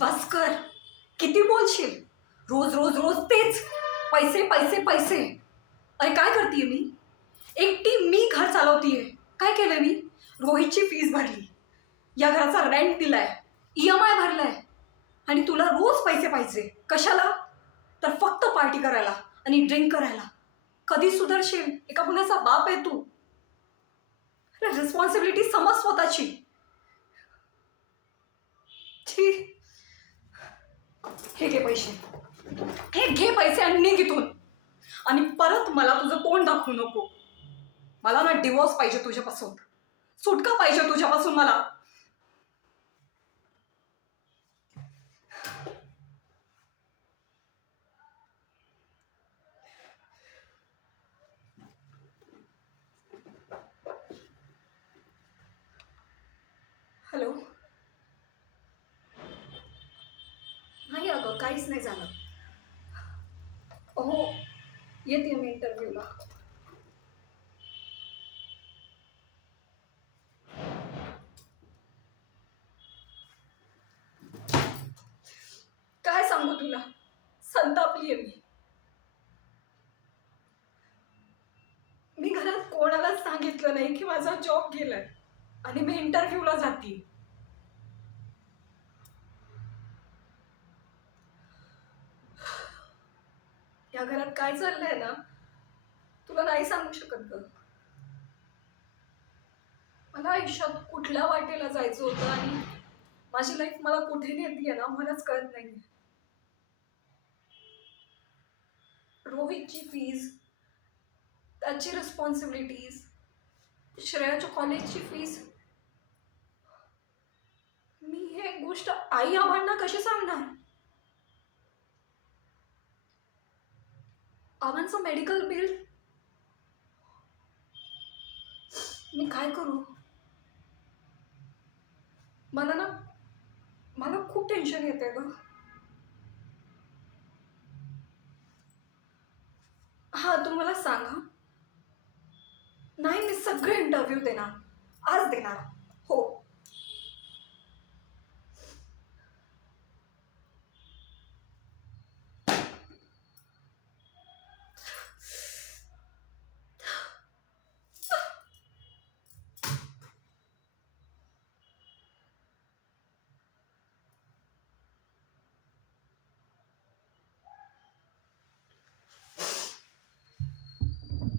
बस कर. किती बोलशील? रोज रोज रोज तेच. पैसे पैसे पैसे. अरे काय करतीये मी? एकटी मी घर चालवतीये. काय केलंय मी? रोहितची फीस भरली, या घराचा रेंट दिलाय, EMI भरलाय, आणि तुला रोज पैसे पाहिजे. कशाला? तर फक्त पार्टी करायला आणि ड्रिंक करायला. कधी सुधारशील? एका मुलाचा बाप आहे तू. रिस्पॉन्सिबिलिटी समज स्वतःची. छी. हे घे पैसे. हे घे पैसे आणि निघ इथून. आणि परत मला तुझं तोंड दाखवू नको. मला ना डिवोर्स पाहिजे तुझ्यापासून. सुटका पाहिजे तुझ्यापासून मला. हॅलो. नाही अगं, काहीच नाही झालं. हो, येते मी इंटरव्ह्यूला. काय सांगू तुला, संतापली आहे मी. मी घरात कोणालाच सांगितलं नाही की माझा जॉब गेलाय आणि मी इंटरव्ह्यूला जाते. या घरात काय चाललंय ना, तुला नाही सांगू शकत ग. मला आयुष्यात कुठल्या वाटेला जायचं होतं आणि माझी लाईफ मला कुठे नेतीये ना, मलाच कळत नाहीये. रोहितची फीज, त्याची रिस्पॉन्सिबिलिटीज, श्रेयाच्या कॉलेजची फीज. मी हे गोष्ट आई आबांना कशी सांगणार? आबांचं मेडिकल बिल. मी काय करू? मला खूप टेन्शन येते ग. हा, तू मला सांग. नाही, मी सगळे इंटरव्ह्यू देणार, आज देणार.